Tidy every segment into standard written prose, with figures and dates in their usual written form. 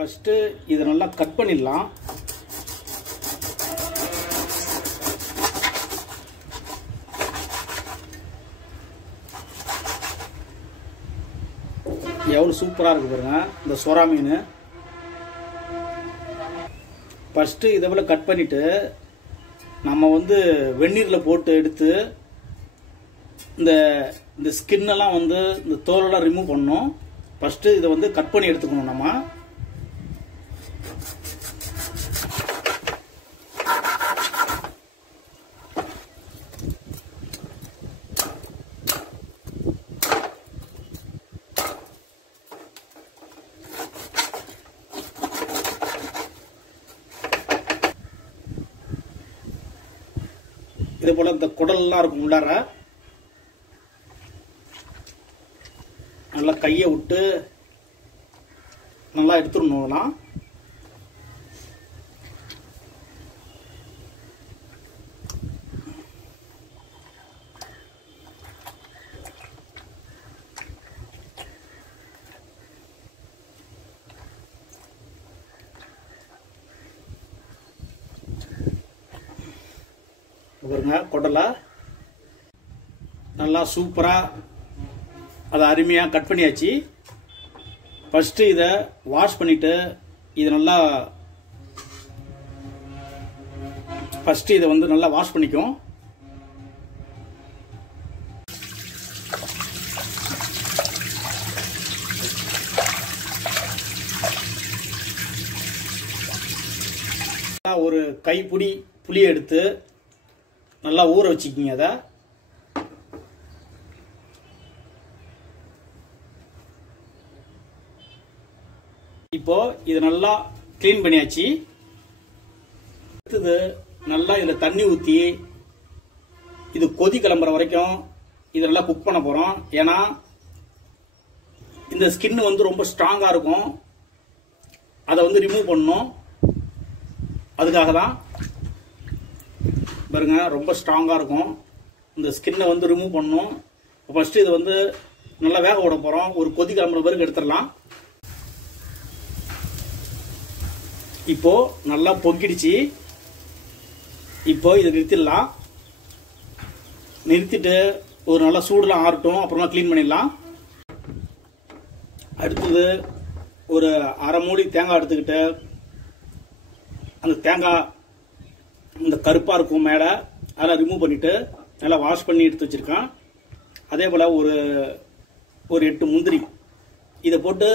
First இதை நல்லா cut பண்ணிடலாம். எவ்வளோ சூப்பராக இருக்குது பாருங்க இந்த சுறா மீன். ஃபஸ்ட்டு இதை போல் கட் பண்ணிவிட்டு நம்ம வந்து வெந்நீரில் போட்டு எடுத்து இந்த ஸ்கின்னெல்லாம் வந்து இந்த தோலெல்லாம் ரிமூவ் பண்ணணும். ஃபஸ்ட்டு இதை வந்து கட் பண்ணி எடுத்துக்கணும். நம்ம இதே போல இந்த குடல்லாம் இருக்கும் உள்ளார, நல்லா கையை விட்டு நல்லா எடுத்துடணும். பாருங்க குடலை நல்லா சூப்பராக அதை அருமையாக கட் பண்ணியாச்சு. ஃபஸ்ட்டு இதை வாஷ் பண்ணிவிட்டு இதை நல்லா ஃபஸ்ட்டு இதை வந்து நல்லா வாஷ் பண்ணிக்கும். ஒரு கைப்பிடி புளியை எடுத்து நல்லா ஊற வச்சுக்கிங்க. அதை இப்போ இது நல்லா கிளீன் பண்ணியாச்சு. அடுத்தது நல்லா இதுல தண்ணி ஊற்றி இது கொதி கிளம்புற வரைக்கும் இதை நல்லா குக் பண்ண போறோம். ஏன்னா இந்த ஸ்கின் வந்து ரொம்ப ஸ்ட்ராங்கா இருக்கும், அதை வந்து ரிமூவ் பண்ணணும். அதுக்காக தான் பாருங்க ரொம்ப ஸ்ட்ராங்கா இருக்கும், இந்த ஸ்கின்னை வந்து ரிமூவ் பண்ணணும். ஃபர்ஸ்ட் இதை வந்து நல்லா வேக விட போறோம். ஒரு கொதி கிளம்புற வரைக்கும் எடுத்துடலாம். இப்போ நல்லா பொங்கிடுச்சு. இப்போ இதை நிறுத்திடலாம். நிறுத்திட்டு ஒரு நல்லா சூடுலாம் ஆறட்டும், அப்புறமா கிளீன் பண்ணிடலாம். அடுத்தது ஒரு அரை மூடி தேங்காய் எடுத்துக்கிட்டு அந்த தேங்காய் இந்த கருப்பா இருக்கும் மேலே அதெல்லாம் ரிமூவ் பண்ணிட்டு நல்லா வாஷ் பண்ணி எடுத்து வச்சிருக்கேன். அதே போல ஒரு 8 முந்திரி இதை போட்டு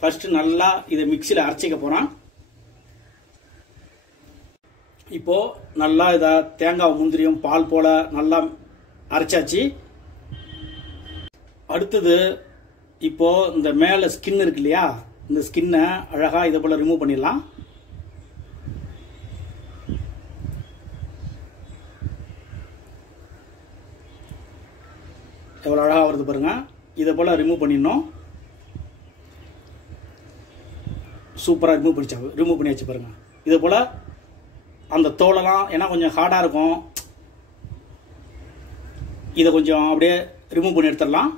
ஃபர்ஸ்ட் நல்லா இதை மிக்சியில் அரைச்சிக்க போறேன். இப்போ நல்லா இதை தேங்காய் முந்திரியும் பால் போல நல்லா அரைச்சாச்சு. அடுத்தது இப்போ இந்த மேல ஸ்கின் இருக்கு இல்லையா, இந்த ஸ்கின்னை அழகா இதை போல ரிமூவ் பண்ணிடலாம். எவ்வளவு அழகா வருது பாருங்க. இதை போல ரிமூவ் பண்ணிடணும். சூப்பரா ரிமூவ் பண்ணியாச்சு பாருங்க. இதே போல அந்த தோலெல்லாம் ஏன்னா கொஞ்சம் ஹார்டா இருக்கும், இதை கொஞ்சம் அப்படியே ரிமூவ் பண்ணி எடுத்துடலாம்.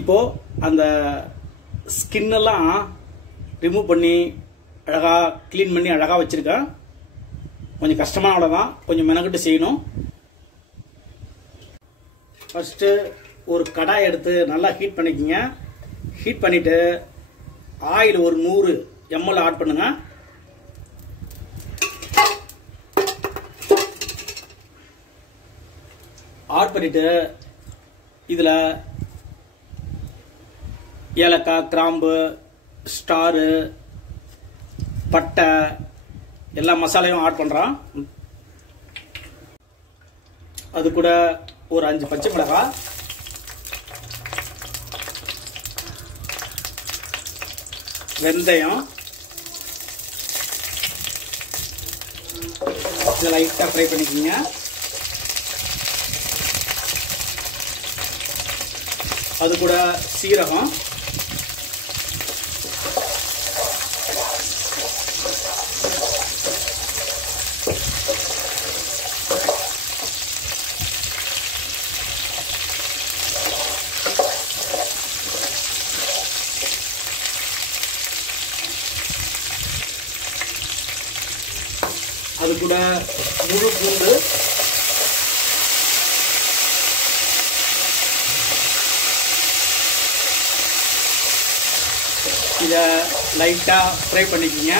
இப்போ அந்த ஸ்கின் எல்லாம் ரிமூவ் பண்ணி அழகா கிளீன் பண்ணி அழகா வச்சிருக்கேன். கொஞ்சம் கஷ்டமான அவ்வளோதான், கொஞ்சம் மெனக்கிட்டு செய்யணும். ஃபர்ஸ்ட் ஒரு கடாய் எடுத்து நல்லா ஹீட் பண்ணிக்கங்க. ஹீட் பண்ணிட்டு ஆயில் ஒரு 100 ml ஆட் பண்ணுங்க. ஆட் பண்ணிட்டு இதுல ஏலக்காய், கிராம்பு, ஸ்டாரு, பட்டை எல்லா மசாலையும் ஆட் பண்றோம். அது கூட ஒரு 5 பச்சை மிளகாய், வெந்தயம், இதை லைட்டா ஃப்ரை பண்ணிக்கோங்க. அது கூட சீரகம், கூட முழு பூண்டு, இதை லைட்டாக ஃப்ரை பண்ணிக்கிங்க.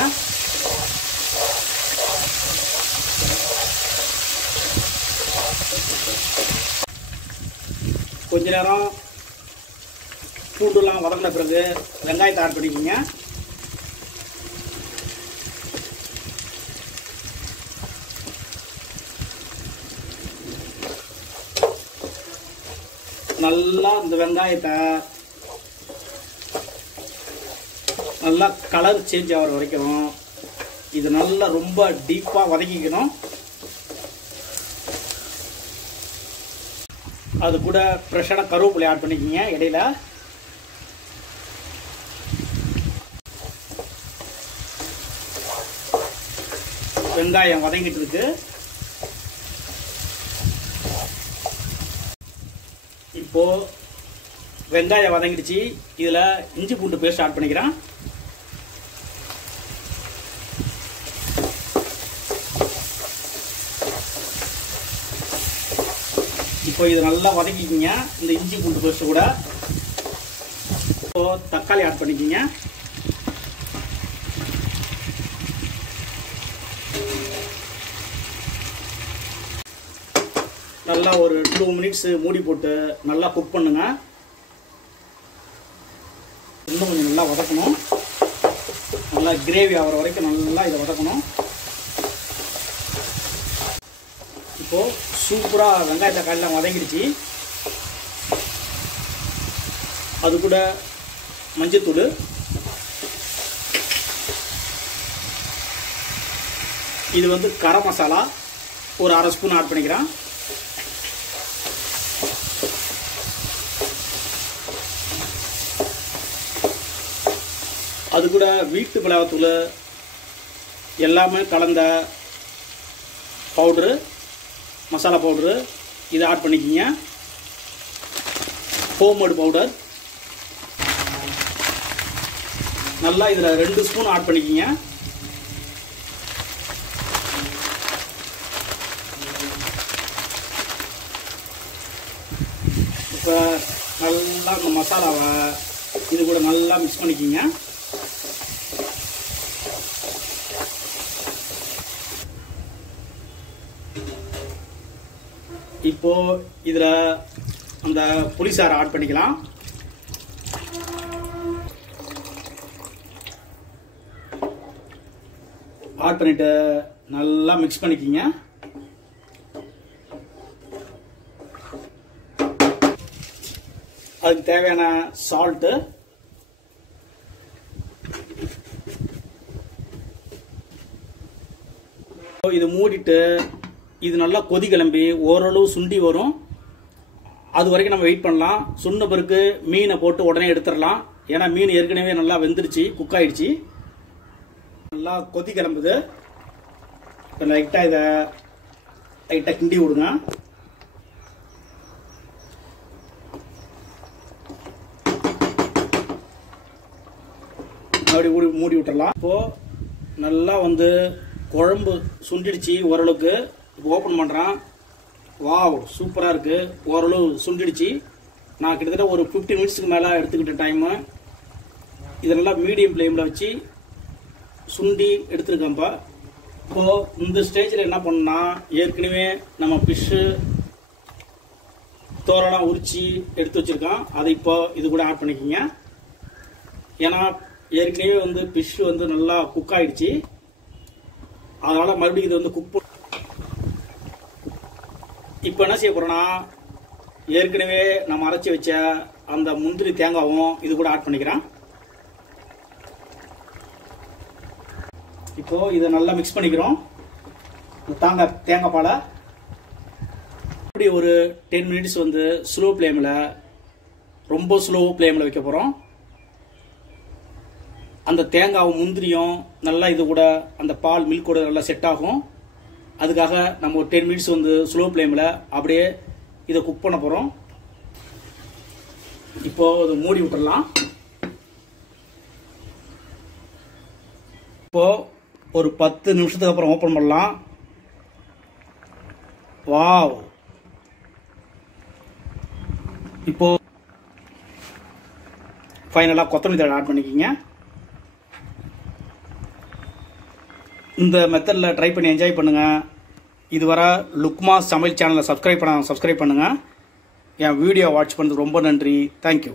கொஞ்ச நேரம் பூண்டுலாம் வதங்கின பிறகு வெங்காயத்தை ஆட் பண்ணிக்கிங்க. நல்லா இந்த வெங்காயத்தை நல்லா கலர் சேஞ்ச் ஆகிற வரைக்கும் இது நல்லா ரொம்ப டீப்பாக வதக்கிக்கணும். அது கூட ஃப்ரெஷ்ஷான கருவேப்பிலை ஆட் பண்ணிக்கிங்க இடையில. வெங்காயம் வதங்கிட்டு இருக்கு. இப்போ வெங்காயம் வதங்கிடுச்சு. இதில் இஞ்சி பூண்டு பேஸ்ட் ஆட் பண்ணிக்கிறேன். இப்போ இது நல்லா வதக்கிக்கிங்க இந்த இஞ்சி பூண்டு பேஸ்ட் கூட. இப்போ தக்காளி ஆட் பண்ணிக்கிங்க. நல்லா ஒரு 2 மினிட்ஸ் மூடி போட்டு நல்லா குக் பண்ணுங்க. இன்னும் கொஞ்சம் நல்லா வதக்கணும். நல்லா கிரேவி ஆகிற வரைக்கும் நல்லா இதை வதக்கணும். இப்போ சூப்பராக வெங்காய தக்காளிலாம் வதங்கிடுச்சு. அது கூட மஞ்சத்தூள், இது வந்து கரம் மசாலா ஒரு 1/2 ஸ்பூன் ஆட் பண்ணிக்கிறேன். அது கூட வீட்டு மிளகாத்தூள் எல்லாமே கலந்த பவுட்ரு, மசாலா பவுட்ரு இதை ஆட் பண்ணிக்கிங்க. ஹோம்மேட் பவுடர் நல்லா இதில் 2 ஸ்பூன் ஆட் பண்ணிக்கிங்க. இப்போ நல்லா இந்த மசாலாவை இது கூட நல்லா மிக்ஸ் பண்ணிக்கிங்க. இப்போ இதில் அந்த புளிசாரை ஆட் பண்ணிக்கலாம். ஆட் பண்ணிட்டு நல்லா மிக்ஸ் பண்ணிக்கிங்க. அதுக்கு தேவையான சால்ட்டு, இது மூடிட்டு இது நல்லா கொதி கிளம்பி ஓரளவு சுண்டி வரும். அது வரைக்கும் நம்ம வெயிட் பண்ணலாம். சுண்ட பிறகு மீனை போட்டு உடனே எடுத்துடலாம். ஏன்னா மீன் ஏற்கனவே நல்லா வெந்துருச்சு, குக் ஆயிடுச்சு. நல்லா கொதி கிளம்புது. லைட்டாக இதை லைட்டாக கிண்டி விடுங்க. அப்படி மூடி விட்டுடலாம். இப்போ நல்லா வந்து குழம்பு சுண்டிடுச்சு ஓரளவுக்கு. இப்போ ஓப்பன் பண்ணுறேன். வாவ், சூப்பராக இருக்குது. ஓரளவு சுண்டிடுச்சு. நான் கிட்டத்தட்ட ஒரு 15 மினிட்ஸுக்கு மேலே எடுத்துக்கிட்ட டைமு. இதை நல்லா மீடியம் ஃப்ளேமில் வச்சு சுண்டி எடுத்துருக்கேன்ப்பா. இப்போது இந்த ஸ்டேஜில் என்ன பண்ணா, ஏற்கனவே நம்ம ஃபிஷ்ஷு தோரெல்லாம் உரித்து எடுத்து வச்சுருக்கோம். அதை இப்போ இது கூட ஆட் பண்ணிக்கிங்க. ஏன்னா ஏற்கனவே வந்து ஃபிஷ்ஷு வந்து நல்லா குக் ஆகிடுச்சு. அதனால் மறுபடியும் இது வந்து குக். இப்போ என்ன செய்ய போகிறோன்னா, ஏற்கனவே நம்ம அரைச்சி வச்ச அந்த முந்திரி தேங்காவும் இது கூட ஆட் பண்ணிக்கிறேன். இப்போ இதை நல்லா மிக்ஸ் பண்ணிக்கிறோம். தேங்காய் பாலை இப்படி ஒரு 10 மினிட்ஸ் வந்து ஸ்லோ ஃப்ளேமில், ரொம்ப ஸ்லோ ஃப்ளேமில் வைக்க போகிறோம். அந்த தேங்காவும் முந்திரியும் நல்லா இது கூட அந்த பால் மில்க் கூட நல்லா செட் ஆகும். அதுக்காக நம்ம ஒரு 10 மினிட்ஸ் வந்து ஸ்லோ ஃப்ளேமில் அப்படியே இதை குக் பண்ண போகிறோம். இப்போ இது மூடி விட்டுடலாம். இப்போ ஒரு 10 நிமிஷத்துக்கு அப்புறம் ஓப்பன் பண்ணலாம். வாவ். இப்போ ஃபைனலாக கொத்தமல்லி தழை ஆட் பண்ணிக்கிங்க. இந்த மெத்தடில் ட்ரை பண்ணி என்ஜாய் பண்ணுங்கள். இதுவரை லுக்மா சமையல் சேனலை சப்ஸ்கிரைப் பண்ணுங்கள். என் வீடியோ வாட்ச் பண்ணது ரொம்ப நன்றி. தேங்க்யூ.